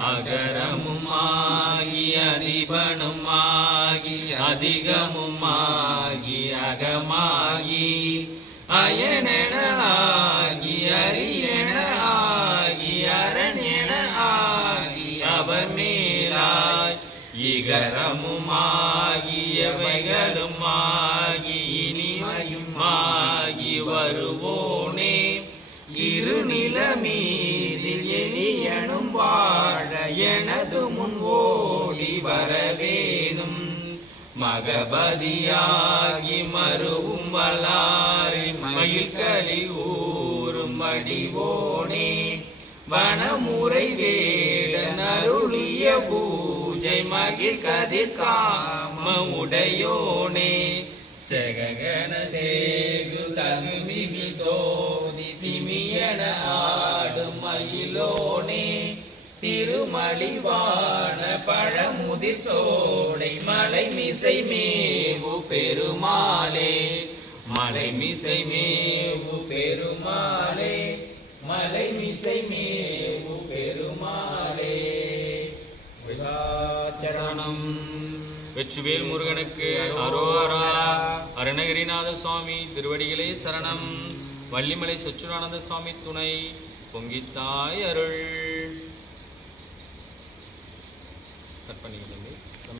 அகரமுமாகி அதிபனுமாகி அதிகமுமாகி அகமாகி அயனென அரியனாகி அரண்யனாகி அவமேலாய் அரண்யென இகரமுமாகி எவைகளுமாகி இனிமையுமாகி வருவோனே இருநிலமீதில் எனது முன் ஓடி வரவேணும். மகபதியாகி மருவும் வளாரி மயில்களி ஊரும் மடிவோனே வனமுறை வேடன் அருளிய பூஜை மகிழ் கதிர் காம உடையோனே. செகன சேகு தகுமிமி தோதி திமியன ஆடும் மயிலோனே. திருமலிவான பழமுதிர் சோலை மலை மிசை மேவு பெருமாளே. மலை மிசை மேவு பெருமாளே. மலை மிசை மேவு பெருமாளே. சரணம் வெற்றிவேல் முருகனுக்கு அரோரா அருணகிரிநாத சுவாமி திருவடிகளே சரணம். வள்ளிமலை சச்சுரானந்த சுவாமி துணை. பொங்கித்தாய் அருள். కట్ பண்ணிக்கிட்டு